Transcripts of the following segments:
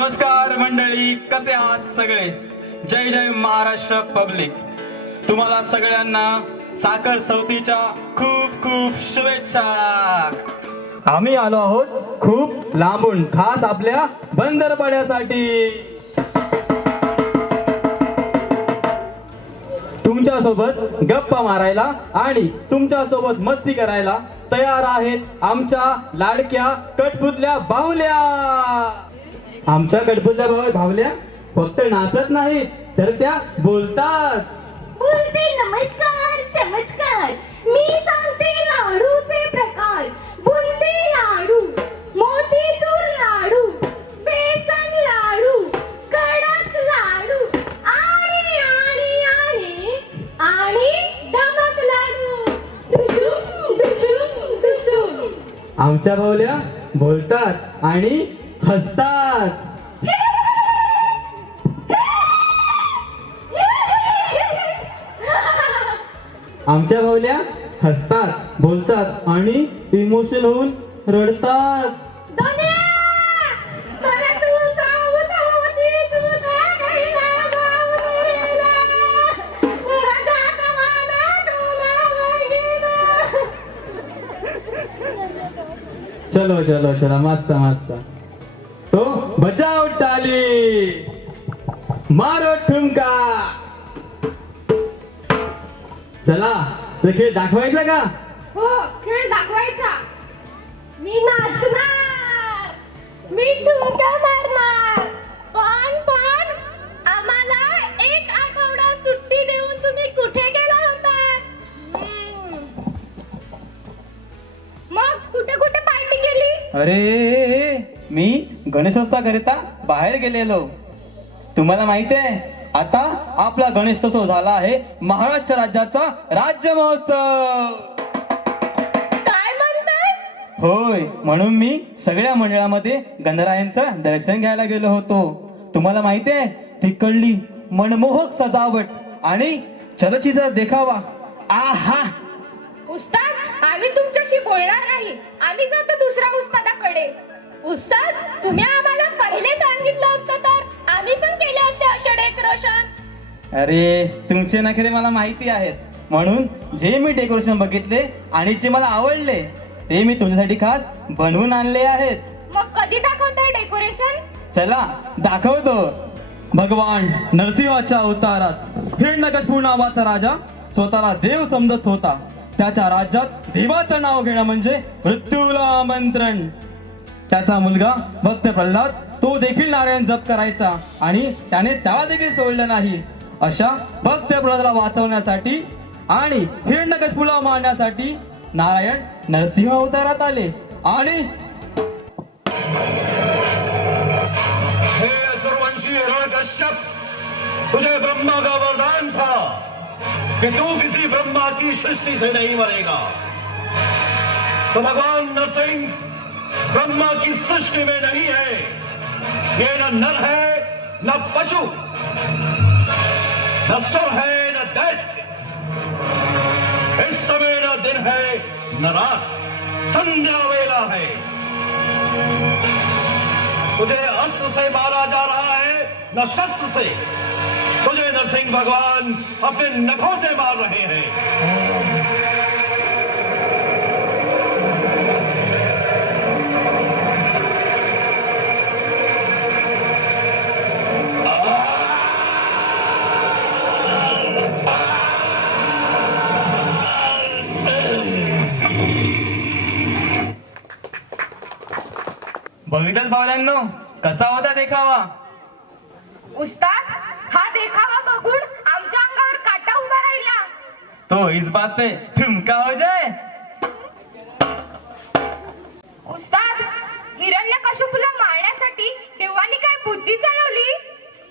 नमस्कार मंडळी कसे आहात सगळे? जय जय महाराष्ट्र पब्लिक. तुम्हाला सगळ्यांना साखर सवतीच्या खूप खूप शुभेच्छा. आम्ही आलो आहोत खूप लांबून खास आपल्या बंदरपाड्यासाठी. तुमच्यासोबत गप्पा मारायला आणि तुमच्यासोबत मस्ती करायला तयार आहेत आमच्या लाडक्या कटपुतल्या बाहुल्या. आमच्या कटपुतल्या भाऊ भावल्या फक्त नाचत नाहीत तर त्या बोलतात. बोलते नमस्कार चमत्कार. मी सांगते लाडूचे प्रकार. बुंदी लाडू मोतीचूर लाडू बेसन लाडू कडक लाडू आणि आणि आणि आणि डमक लाडू. दुसुम दुसुम दुसुम आमच्या भावल्या बोलतात आणि हसतात आमच्या भावल्या हसतात बोलतात आणि इमोशन होऊन रडतात. चलो चलो चलो मस्त मस्त. टाली मारो ठुमका. चला तो खेळ दाखवायचा का? हो खेळ दाखवायचा. मी नाचणार. मी ठुमका मारणार. पण पण आम्हाला एक आठवडा सुट्टी देऊन तुम्ही कुठे गेला होता. मग कुठे कुठे पार्टी केली? अरे मी गणेशोत्सव करिता बाहेर गेलेलो. तुम्हाला माहिती आहे आता आपला गणेशोत्सव झाला आहे महाराष्ट्र राज्याचा राज्य महोत्सव. होय म्हणून मी सगळ्या मंडळामध्ये गणरायांचं दर्शन घ्यायला गेलो होतो. तुम्हाला माहिती आहे तिकडली मनमोहक सजावट आणि चलचित्र देखावा. आहा! उस्ताद आम्ही तुमच्याशी बोलणार नाही. आम्ही जातो दुसऱ्या उस्तादाकडे. उस्ताद तुम्ही आम्हाला पहिले सांगितलं असतं तर आम्ही पण केले असते असे डेकोरेशन अरे तुमचे नखरे मला माहिती आहेत. म्हणून जे मी डेकोरेशन बघितले आणि जे मला आवडले ते मी तुमच्यासाठी खास बनवून आणले आहेत. मग कधी दाखवताय डेकोरेशन चला दाखवतो. भगवान नरसिंहाच्या अवतारात हिरण्यकशिपू नावाचा राजा स्वतःला देव समजत होता. त्याच्या राज्यात देवाचं नाव घेणं म्हणजे मृत्यूला आमंत्रण. त्याचा मुलगा भक्त प्रल्हाद तो देखील नारायण जप करायचा आणि त्याने त्याला देखील सोडलं नाही. अशा भक्त प्रल्हादाला वाचवण्यासाठी आणि हिरण्यकशिपूला मारण्यासाठी नारायण नरसिंह अवतारात आले. आणि तुझे ब्रह्मा का वरदान था. कि तू किसी ब्रह्मा की सृष्टि से नहीं मरेगा? तो भगवान नरसिंह ब्रह्मा की सृष्टि में नहीं है। ये न नर है, न पशु, न सुर है, न दैत्य। इस समय न दिन है, न रात। संध्या वेला है। तुझे अस्त्र से मारा जा रहा है, न शस्त्र से। तुझे नरसिंह भगवान अपने नखों से मार रहे हैं। बघितच भावल्यांनो? कसा होता देखावा? उस्ताद हा देखावा बघून आमच्या अंगावर काटा उभा राहिला. तो इस बात पे ठुमका हो जाए। उस्ताद हिरण्यकशिपूला मारण्यासाठी देवानी काय बुद्धी चालवली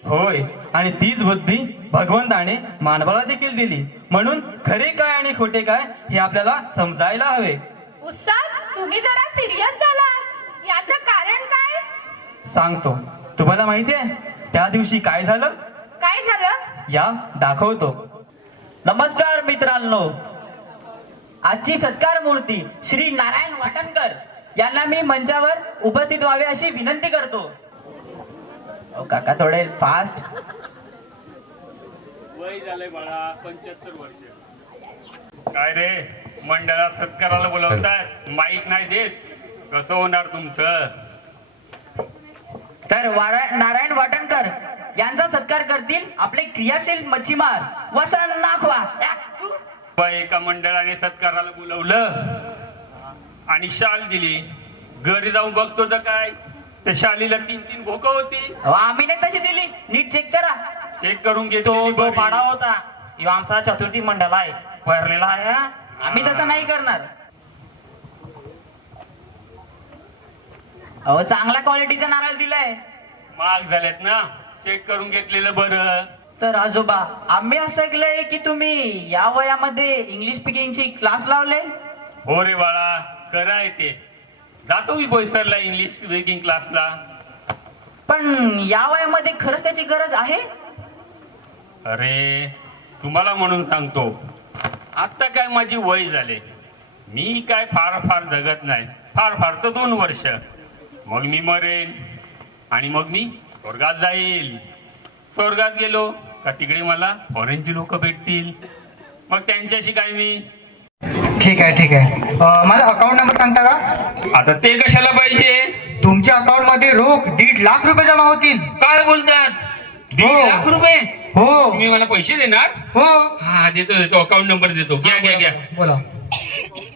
होय आणि तीच बुद्धी भगवंताने मानवाला देखील दिली. म्हणून खरे काय आणि खोटे काय हे आपल्याला समजायला हवे. उस्ताद तुम्ही जरा सिरियस काय सांगतो. तुम्हाला माहिती आहे त्या दिवशी काय झालं? काय झालं? या दाखवतो. नमस्कार मित्रांनो. आजची सत्कार मूर्ती श्री नारायण वाटणकर यांना मी मंचावर उपस्थित व्हावे अशी विनंती करतो. अहो, काका थोडे फास्ट वय झालंय बाळा पंच्याहत्तर वर्ष. काय रे मंडळात सत्काराला बोलवतात माईक नाही देत? कसं होणार तुमचं? तर वारा- नारायण वाटणकर यांचा सत्कार करतील आपले क्रियाशील मच्छीमार वसंत नाखवा. एका. मंडळाने सत्काराला बोलवलं आणि शाल दिली. घरी जाऊन बघतो तर काय? त्या शालीला तीन तीन भोक होती. आम्ही नाही तशी दिली. नीट चेक करा. चेक करून तो घेतो पाडा होता. आमचा चतुर्थी मंडळ आहे. वरलेला आहे हा. आम्ही तसं नाही करणार. अहो चांगल्या क्वालिटीचा नारळ दिलाय. महाग झाल्यात ना? चेक करून घेतलेलं बरं. तर आजोबा आम्ही असं ऐकलंय की तुम्ही या वयामध्ये इंग्लिश स्पीकिंगची क्लास लावले हो रे बाळा खरं आहे ते. जातो मी बोईसरला इंग्लिश स्पीकिंग क्लासला पण या वयामध्ये खरंच त्याची गरज आहे? अरे तुम्हाला म्हणून सांगतो. आता काय माझी वय झाले. मी काय फार फार जगत नाही. फार फार तर दोन वर्ष. मग मी मरेन आणि मग मी स्वर्गात जाईल. स्वर्गात गेलो का तिकडे मला फॉरेनची लोक भेटतील. मग त्यांच्याशी काय मी? ठीक आहे ठीक आहे. माझा अकाउंट नंबर सांगता का? आता ते कशाला पाहिजे? तुमच्या अकाउंटमध्ये रोख दीड लाख रुपये जमा होतील. काय बोलतात? दीड हो. लाख रुपये? हो. तुम्ही मला पैसे देणार? हो. हा देतो देतो. अकाउंट नंबर देतो. घ्या घ्या घ्या. बोला.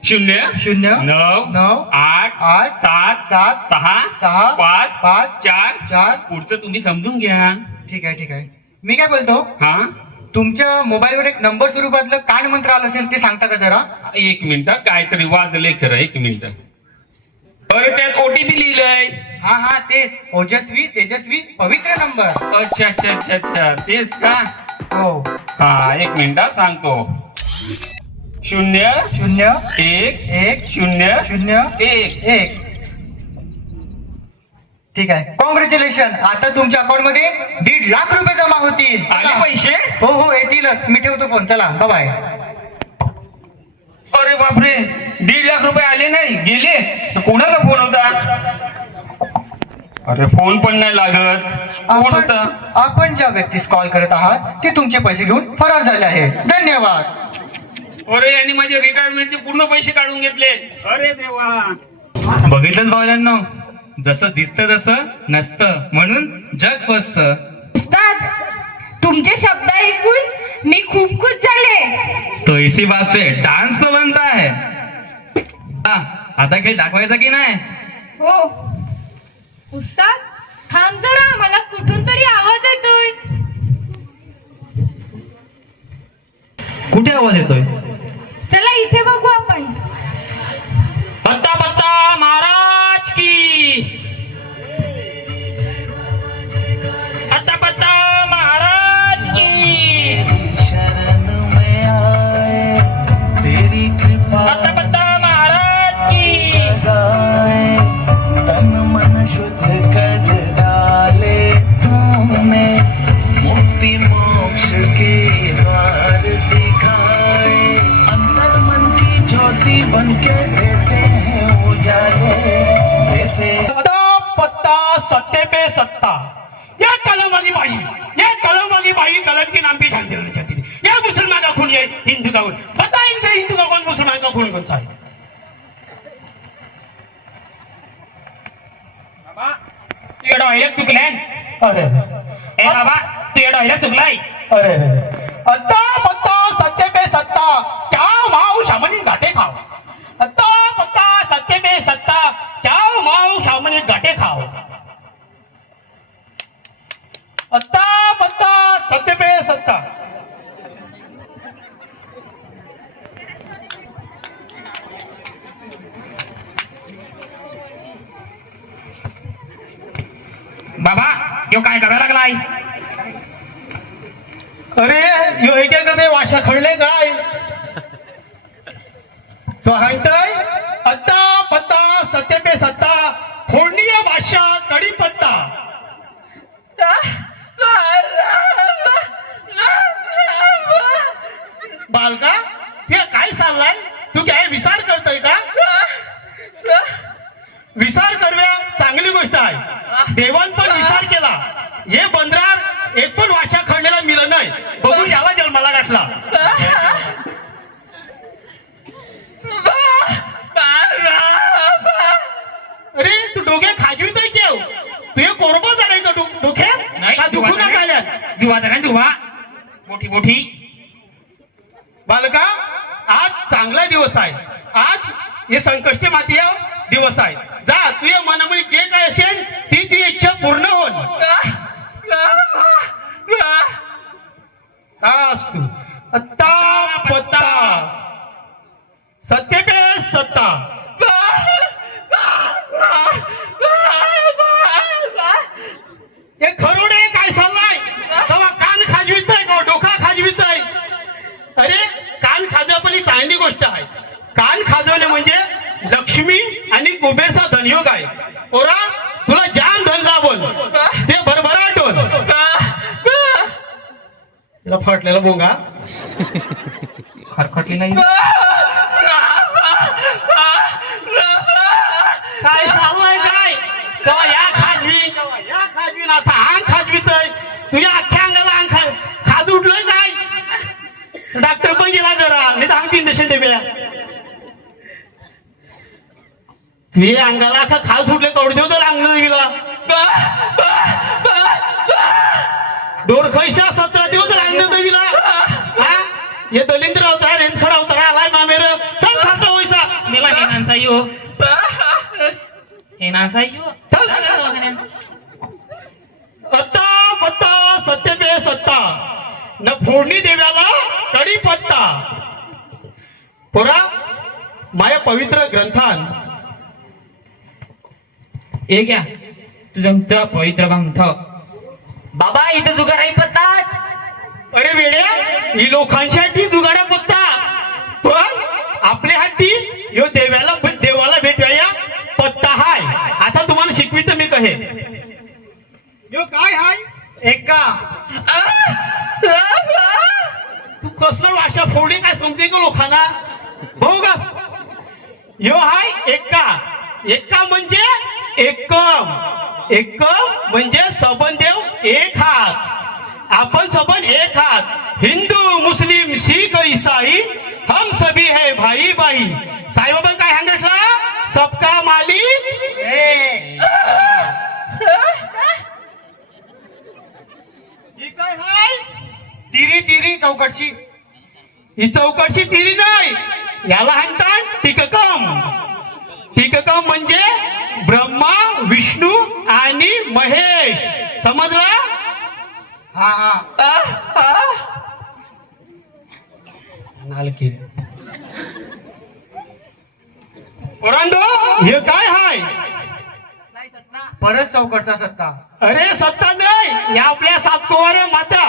शून्य शून्य नऊ नऊ आठ आठ सात सात सहा सहा पाच पाच चार. चार. पुढचं तुम्ही समजून घ्या. ठीक आहे ठीक आहे. मी काय बोलतो? हा. तुमच्या मोबाईलवर एक नंबर स्वरूपातलं कान मंत्र आलं असेल ते सांगता का जरा? एक मिनिट काहीतरी वाजलंय खरं एक मिनिट. अरे त्यात ओटीपी लिहिलंय. हा हा तेच. ओजस्वी तेजस्वी पवित्र नंबर. अच्छा अच्छा अच्छा अच्छा. तेच का? हो. हा एक मिनिट सांगतो. शून्य शून्य एक एक शून्य शून्य एक. एक. ठीक आहे. कॉंग्रॅच्युलेशन आता तुमच्या अकाउंटमध्ये दीड लाख रुपये जमा होतील. आले पैसे? हो हो येतीलच. मी ठेवतो फोन चला बाय अरे बापरे दीड लाख रुपये आले नाही गेले. कोणाला फोन होता? अरे फोन पण नाही लागत. कोण आपण होता? आपण ज्या व्यक्तीस कॉल करत आहात ते तुमचे पैसे घेऊन फरार झाले आहे धन्यवाद. अरे यांनी माझे रिटायरमेंटचे पूर्ण पैसे काढून घेतले. अरे देवा. बघितलं भावल्यांना जसं दिसतं तसं नसतं. म्हणून जग फसतं. उस्ताद तुमचे शब्द ऐकून मी खूप खुश झाले. तो इसी बात पे डान्स तो बनता है. हा, आता खेळ दाखवायचा की नाही? हो. उस्ताद थांब जरा मला कुठून तरी आवाज येतोय. कुठे आवाज येतोय? चला इथे बघू आपण. पत्ता पत्ता महाराज मुसलमान का खून ये हिंदू का खून बताएंगे हिंदू का कौन मुसलमान का खून कौन सा है तुझ्या डॉयलेट चुकलाय अरे ए बाबा तुझ्या डॉयलेट चुकलाय अरे अरे अत्ता पत्ता सत्ते पे सत्ता क्या माओ शामनी घाटे खाओ अत्ता पत्ता सत्ते पे सत्ता क्या माओ शामनी घाटे खाओ अत्ता पत्ता सत्ते पे सत्ता बाबा यो काय करायला लागलाय? अरे यो एक करते वाशा खडले काय? तो हायतय अत्ता पत्ता सत्य पे सत्ता फोडणीय भाषा कडीपत्ता. बालका हे काय सांगलाय? तू काय विचार करतोय का? विचार करव्या चांगली गोष्ट आहे. देवान पण विचार केला. हे बंदरार एक पण वाशा खडलेला मिळ नाही बघून याला जन्माला गाठला अरे तू डोके खाजवीत केव तू हे कोरबा झालाय का डोक्यात नाही. झाल्यात जुवा झाला जुवा. मोठी मोठी. बालका आज चांगला दिवस आहे. आज हे संकष्टी माती आहे दिवस आहे जा तुझ्या मनामध्ये जे काय असेल ती ती इच्छा पूर्ण होईल. का असतो अत्ता पत्ता सत्य पे सत्ता हे खरोडे काय चाललाय तेव्हा कान खाजवित आहे का डोका खाजवित आहे अरे कान खाजव पण ही चांगली गोष्ट आहे कान खाजवणे म्हणजे लक्ष्मी आणि कुबेरचा धनयोग आहे ओरा तुला जाम धन बोल ते भरभराट होल त्याला फाटलेला बोंगा खरखटली नाही काय चाललंय काय तेव्हा या खाजवी तेव्हा या खाजवी ना आता अंग खाजवीत आहे तुझ्या अख्ख्या अंगाला अंग खा खाज उठलोय काय डॉक्टर पण गेला जरा. नाही तर अंग तीन दशे देव्या अंगाला अख्खा खास उठले कवडदेव तर अंग नाही गेला डोर खैशा सतरा दिवस तर अंग नाही गेला हा ये दलिंद्र अवतार हेनखड अवतार आलाय मामेर. चल खाता वैसा. मेला हेनांचा यो हेनांचा यो चल. जा, जा, दवाखान्यात. अत्ता पत्ता सत्य पे सत्ता न फोडणी देव्याला कडी पत्ता. पोरा माया पवित्र ग्रंथान. हे घ्या. तुझं पवित्र ग्रंथ. बाबा इथं जुगार आहे पत्तात अरे वेड्या ही लोकांसाठी जुगाड्या पत्ता. पण आपल्या हाती यो देव्याला देवाला भेटूया. पत्ता हाय. आता तुम्हाला शिकवित मी कहे. यो काय हाय? एका तसल कसलं भाषा फोडी काय समजे का लोकांना? भाऊ यो हाय एका एका म्हणजे एकम. एकम म्हणजे सबन देव एक हात. आपण सबन एक हात. हिंदू मुस्लिम शीख ईसाई हम सभी है भाई भाई. साईबाबा काय सांगितलं सबका मालिक काय हाय. तिरी तिरी चौकटची ही चौकशी तिरी नाही. याला म्हणतात टिककम. टिककम म्हणजे ब्रह्मा विष्णू आणि महेश. समजला? हा हा. हे काय हाय? परत चौकटचा सत्ता. अरे सत्ता नाही. या आपल्या सात कुवाऱ्या माता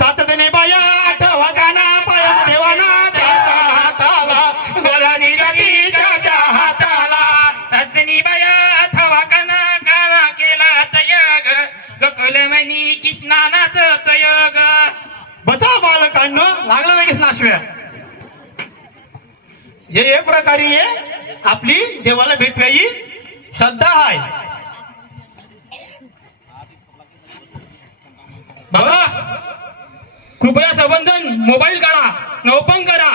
सात जणी बाया आठवा काना पाया देवाना त्याच्या हाताला. गोलानी गाठी त्याच्या हाताला. रजनी बाया थवा काना काना केला तयग. गकुलमणी कृष्णानाच तयग. बसा बालकांनो लागला लगेच नाशव्या हे एक प्रकारे आपली देवाला भेटवाई श्रद्धा आहे. बाबा कृपया संबंधन मोबाईल काढा ओपन करा.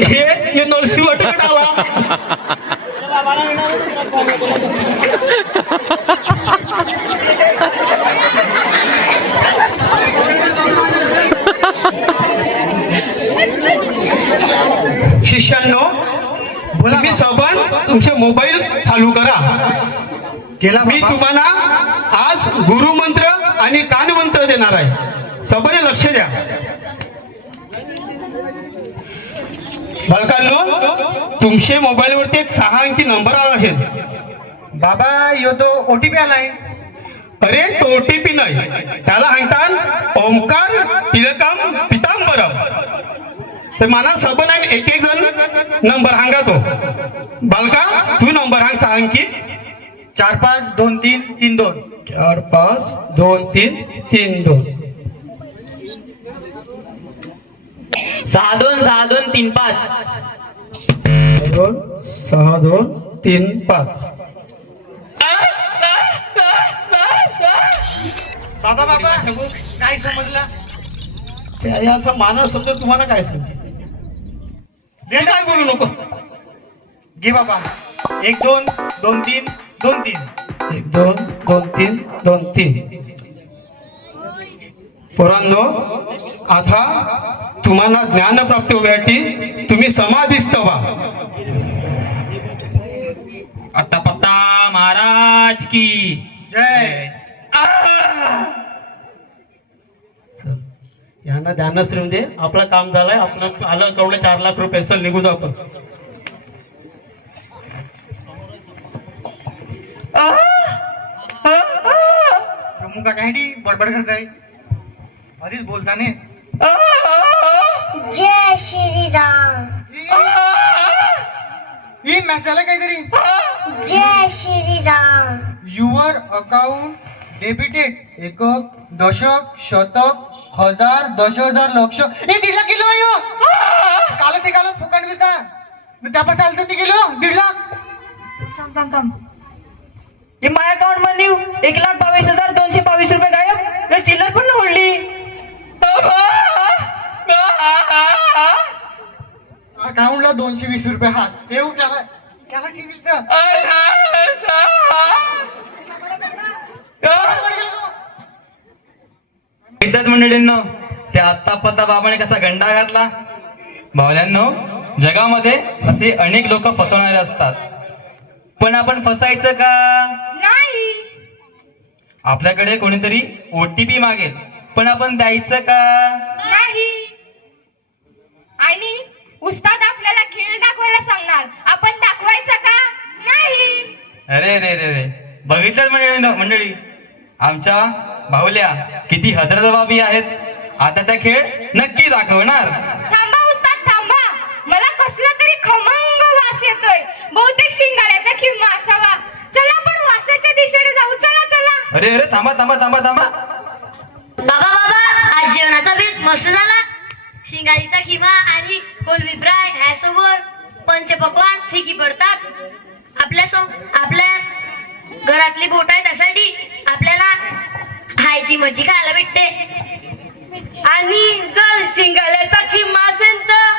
हे नरसी शिष्यांनो बोला मी सबन तुमचे मोबाईल चालू करा. केला मी? तुम्हाला आज गुरुमंत्र आणि कानमंत्र देणार आहे. सबने लक्ष द्या. बालकांनो तुमचे मोबाईलवरती एक सहा अंकी नंबर आला असेल बाबा यो तो ओटीपी आलाय. अरे तो ओटीपी नाही. त्याला सांगतात ओंकार तिलकम पितांबरम. तर मला सबन एक एक जण नंबर सांगा तो. बालका तू नंबर सांग सहा अंकी चार पाच दोन तीन तीन दोन. चार पाच दोन तीन तीन दोन. सहा दोन सहा दोन तीन पाच. दोन सहा दोन तीन पाच. बाबा बाबा काय समजला? त्या- याचा मानस शब्द तुम्हाला काय सांगते हे काय बोलू नको. घे बाबा. एक दोन दोन तीन. दोन तीन एक दोन दोन तीन दोन तीन पोरांनो आता तुम्हाला ज्ञानप्राप्ती होण्यासाठी तुम्ही समाधिस्थ व्हा. आता पत्ता महाराज की जय. यांना ध्यानच ठेवून दे आपलं काम झालंय आपलं आलं केवढे चार लाख रुपये चल निघू जाऊ आपण प्रमुख काही बडबड करत आहे आधीच बोलताने. जय श्रीराम. ही मॅसेज आला काहीतरी. जय श्रीराम. युअर अकाउंट डेबिटेड एकक दशक शतक हजार दश हजार लक्ष. हे दीड लाख किलो आहे हो. कालच हे काल फुकट मिळता त्यापासून चालतं ते किलो दीड लाख. थांब थांब थांब. हे माझ्या अकाउंटमध्ये एक लाख बावीस हजार दोनशे बावीस रुपये गायब. हे चिल्लर पण उडली अकाउंटला दोनशे वीस रुपये हात. ते त्याला त्याला मिळतं विद्यार्थी मंडळींनो त्या आत्ता पत्ता बाबाने कसा गंडा घातला? भावल्यांनो जगामध्ये असे अनेक लोक फसवणारे असतात. पण आपण फसायचं का? नाही. आपल्याकडे कोणीतरी ओटीपी मागेल. पण आपण द्यायचं का? नाही. आणि उस्ताद आपल्याला खेळ दाखवायला सांगणार. आपण दाखवायचं का? नाही. अरे रे रे रे बघितलं मंडळी मंडळी? आमच्या बाहुल्या किती हजरजबाबी आहेत. आता त्या खेळ नक्की दाखवणार. थांबा उस्ताद थांबा. मला कसला तरी खमंग वास येतोय. बहुतेक शिंगाड्याचा किंवा असावा. चला आपण वासाच्या दिशेने जाऊ चला चला. अरे अरे थांबा थांबा थांबा थांबा. बाबा बाबा आज जेवणाचा बेत मस्त झाला. शिंगारीचा खिमा आणि कोलबी फ्राय ह्यासोबत पंचपक्वान फिकी पडतात. आपल्या सो आपल्या घरातली बोट आहे त्यासाठी आपल्याला हाय ती मच्छी खायला भेटते. आणि जर शिंगाड्याचा किंवा असेल तर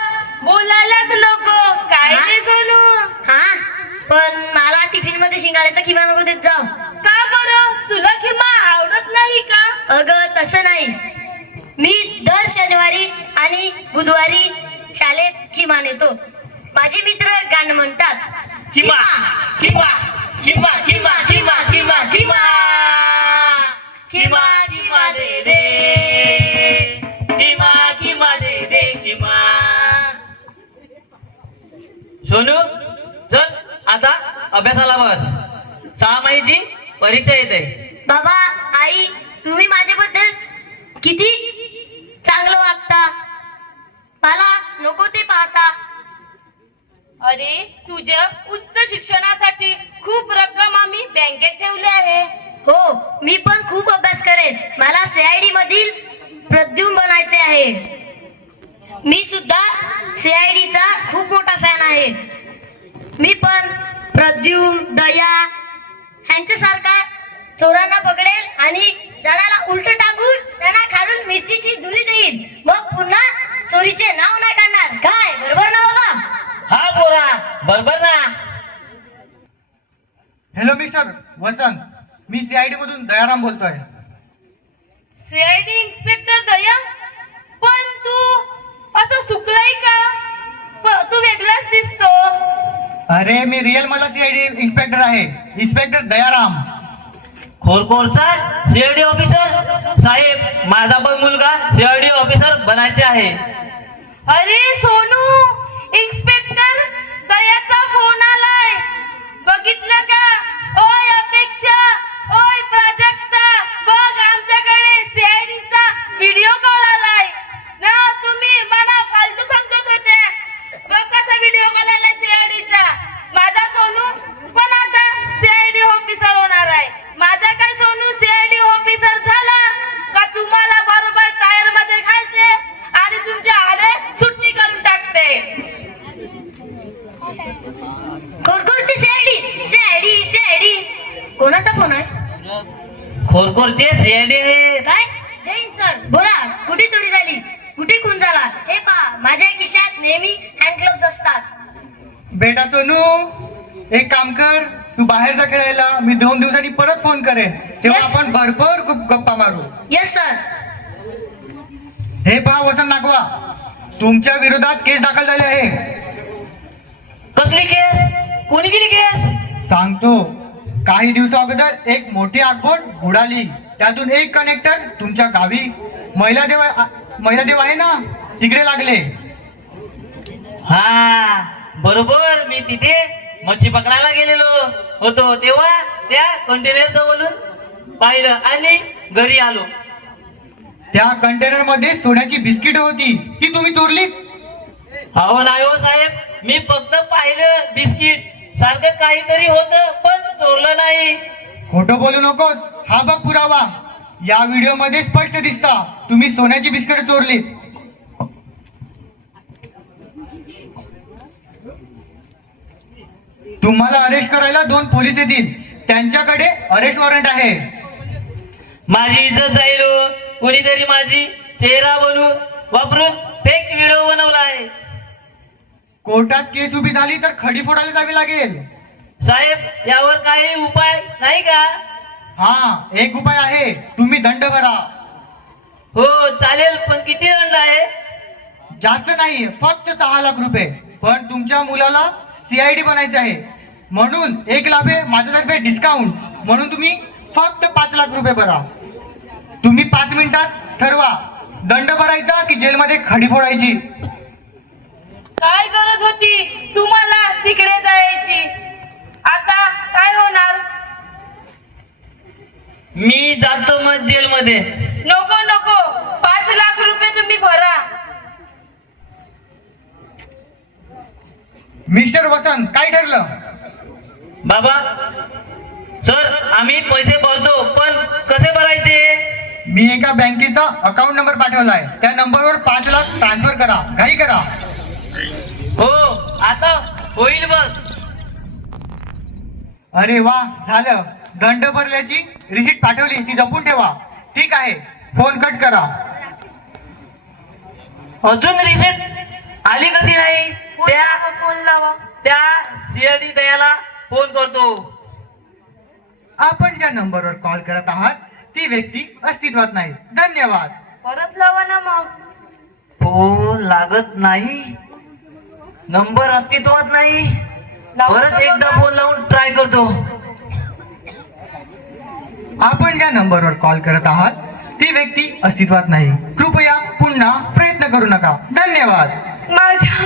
बोलायलाच नको. काय हा? रे सोनू? हा? पण मला टिफिनमध्ये शिंगाऱ्याचा खिमा नको देत जाऊ का बरं? तुला किंवा आवडत नाही का? अगं तसं नाही. मी दर शनिवारी आणि बुधवारी शाळेत किमान येतो माझे मित्र गाणं म्हणतात किमा किमा किमा किमा किमा किमा किमा किमा किमा दे दे किमा किमा दे दे किमा सोनू? आता अभ्यासाला बस. सहा माहीची परीक्षा येते. बाबा आई तुम्ही माझ्याबद्दल किती चांगलं वागता? मला नको ते पाहता. अरे तुझ्या उच्च शिक्षणासाठी खूप रक्कम आम्ही बँकेत ठेवली आहे. हो मी पण खूप अभ्यास करेन. मला सीआयडी मधील प्रद्युम बनायचे आहे. मी सुद्धा सीआयडी चा खूप मोठा फॅन आहे. मी पण प्रद्युम दया ह्यांच्यासारखा चोरांना पकडेल आणि झाडाला उलट टाकून त्यांना खालून मिरचीची धुरी देईल. मग पुन्हा चोरीचे नाव नाही काढणार. काय? बरोबर ना बाबा? हा पोरा बरोबर ना? Hello mister Vasant. मी सीआयडी मधून दयाराम बोलतोय. CID inspector Daya? पण तू असं सुकलाय का? तू वेगळाच दिसतो. अरे मी रिअल मला सीआयडी इन्स्पेक्टर आहे. इन्स्पेक्टर दयाराम. खोरकोरचा सीआयडी ऑफिसर साहेब माझा पण मुलगा सीआयडी ऑफिसर बनायचे आहे. अरे सोनू इन्स्पेक्टर दयाचा फोन आलाय. बघितलं का? ओय अपेक्षा. ओय प्राजक्ता. बघ आमच्याकडे सीआयडीचा व्हिडिओ कॉल आलाय. ना तुम्ही मला फालतू समजत होत्या. बघ कसा व्हिडिओ कॉल आलाय सीआयडीचा माझा सोनू पण आता सीआयडी ऑफिसर होणार आहे. माझा काय सोनू? सीआयडी ऑफिसर झाला का तुम्हाला बरोबर टायरमध्ये घालते आणि तुमच्या आडे सुट्टी करून टाकते? खोरखोरची सीआयडी सीआयडी सीआयडी कोणाचा फोन आहे? खोरकोरचे सीआयडी आहे काय जैन सर बोला कुठे चोरी झाली कुठे खून झाला हे पहा माझ्या खिशात नेहमी हँड ग्लोव्स असतात बेटा सोनू एक काम कर तू बाहेर जा खेळायला मी दोन दिवसांनी परत फोन करेन. तेव्हा Yes. आपण भरपूर खूप गप्पा मारू. येस सर हे पहा वसंत नागवा तुमच्या विरोधात केस दाखल झाली आहे. कसली केस? कोणी केली केस? सांगतो काही दिवसा अगोदर एक मोठी आगबोट बुडाली. त्यातून एक कनेक्टर तुमच्या गावी महिला देव महिला देव आहे ना तिकडे लागले. हा. बरोबर मी तिथे मच्छी पकडायला गेलेलो होतो. तेव्हा त्या कंटेनर जवळून पाहिलं आणि घरी आलो. त्या कंटेनरमध्ये सोन्याची बिस्किट होती. ती तुम्ही चोरली? अहो नाही हो साहेब. मी फक्त पाहिलं बिस्किट. सारखं काहीतरी होतं पण चोरलं नाही. खोटं बोलू नकोस. हा बघ पुरावा. या व्हिडिओमध्ये स्पष्ट दिसता. तुम्ही सोन्याची बिस्किट चोरली तुम्हाला अरेस्ट करायला दोन पोलीस येतील. त्यांच्याकडे अरेस्ट वॉरंट आहे. माझी इज्जत जाईल हो. कोणीतरी माझी चेहरा बनवून वापरून फेक व्हिडिओ बनवला आहे. कोर्टात केस उभी झाली तर खडी फोडायला जावी लागेल. साहेब यावर काही उपाय नाही का? हा एक उपाय आहे. तुम्ही दंड भरा. हो चालेल पण किती दंड आहे? जास्त नाही फक्त सहा लाख रुपये. पण तुमच्या मुलाला सीआयडी बनायचं आहे. म्हणून एक लाभ आहे माझ्यातर्फे डिस्काउंट म्हणून तुम्ही फक्त पाच लाख रुपये भरा. तुम्ही पाच मिनिटात ठरवा. दंड भरायचा की जेलमध्ये खडी फोडायची? काय गरज होती तुम्हाला तिकडे जायची? आता काय होणार? मी जातो मग जेलमध्ये. नको नको. पाच लाख रुपये तुम्ही भरा. मिस्टर वसंत काय ठरलं? बाबा सर आम्ही पैसे भरतो पण कसे भरायचे? मी एका बँकेचा अकाउंट नंबर पाठवलाय. त्या नंबरवर पाच लाख ट्रान्सफर करा घाई करा. हो आता होईल बघ अरे वा झालं. दंड भरल्याची रिसिट पाठवली ती जपून ठेवा. ठीक आहे फोन कट करा. अजून रिसेट आली कशी नाही? त्या फोन लावा? त्या सीआयडी दयाला. फोन करतो. आपण ज्या नंबरवर कॉल करत आहात ती व्यक्ती अस्तित्वात नाही. धन्यवाद. परत लावा ना मग. फोन लागत नाही. नंबर अस्तित्वात नाही. लावून परत. एकदा फोन लावून ट्राय करतो. आपण ज्या नंबरवर कॉल करत आहात ती व्यक्ती अस्तित्वात नाही. कृपया पुन्हा प्रयत्न करू नका. धन्यवाद. माझ्या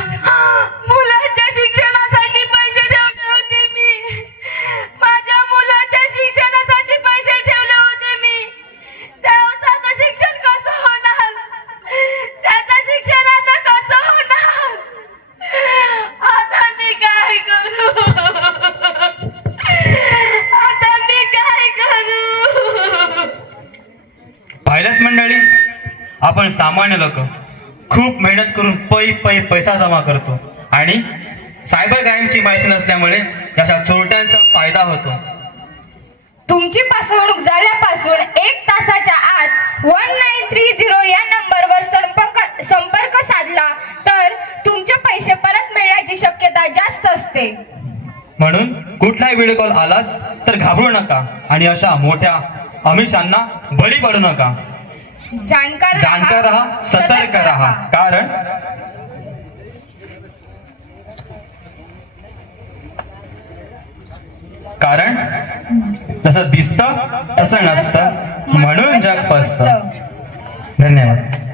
मुलाच्या शिक्षणासाठी काय करू आता मी काय करू? पाहिलं मंडळी आपण सामान्य लोक खूप मेहनत करून पै पै पैसा जमा करतो. आणि सायबर क्राईमची माहिती नसल्यामुळे अशा चोरट्यांचा फायदा होतो. तुमची फसवणूक झाल्यापासून एक तासाच्या आत वन नाईन थ्री झिरो या नंबरवर संपर्क संपर्क साधला तर तुमचे पैसे परत मिळण्याची शक्यता जास्त असते. म्हणून कुठलाही व्हिडिओ कॉल आलास तर घाबरू नका आणि अशा मोठ्या अमिषांना बळी पडू नका. जाणकार जाणकार राहा सतर्क राहा. कारण कारण जसं दिसतं तसं नसतं. म्हणून जग फसतं. धन्यवाद.